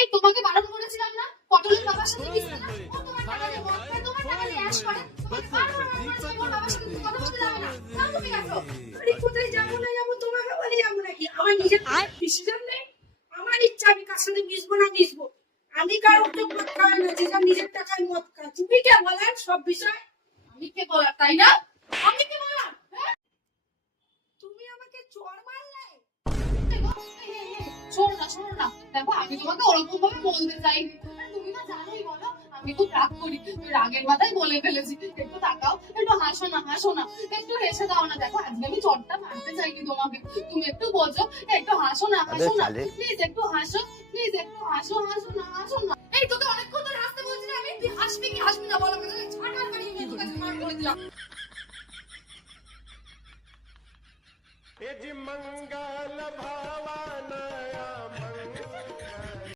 এই তোমাকে বারণ করেছিলাম না পটলের বাবার সাথে মিশতে না? ও তোমার টাকা দিয়ে মদ খায়, তোমার টাকা দিয়ে অ্যাশ করে। তোমাকে বারবার বলেছি ওর বাবার সাথে তুমি কথা বলতে যাবে না। তাও তুমি গেছো। আরে কোথায় যাবো না যাবো তোমাকে বলে যাবো নাকি? আমার নিজের ডিসিশন নেই। আমার ইচ্ছা আমি কার সাথে মিশবো না মিশবো। আমি কারোর তো মদ খাওয়াই না, যে যার নিজের টাকায় মদ খায়। তুমি কে বলেন সব বিষয়? আমি কে বলার, তাই না? আমি কে বলার? হ্যাঁ? তুমি আমাকে চড় মারলে। শোনো না, শোনো না, দেখো আমি তোমাকে ওরকম ভাবে বলতে চাই, তুমি তো জানোই বলো আমি খুব রাগ করি, তুমি রাগের মাথায় বলে ফেলেছি। একটু তাকাও, একটু হাসো না, হাসো না, একটু হেসে দাও না। দেখো আজকে আমি চটটা মারতে চাইনি তোমাকে, তুমি একটু বোঝো, একটু হাসো না, হাসো না, প্লিজ একটু হাসো, প্লিজ একটু হাসো, হাসো না, হাসো না। এই তোকে অনেকক্ষণ ধরে হাসতে বলছি না আমি, তুই হাসবি কি হাসবি না বলো, ছাটার বাড়ি নিয়ে তোকে মার করে দিলাম। यजि मंगल भावानया मंगल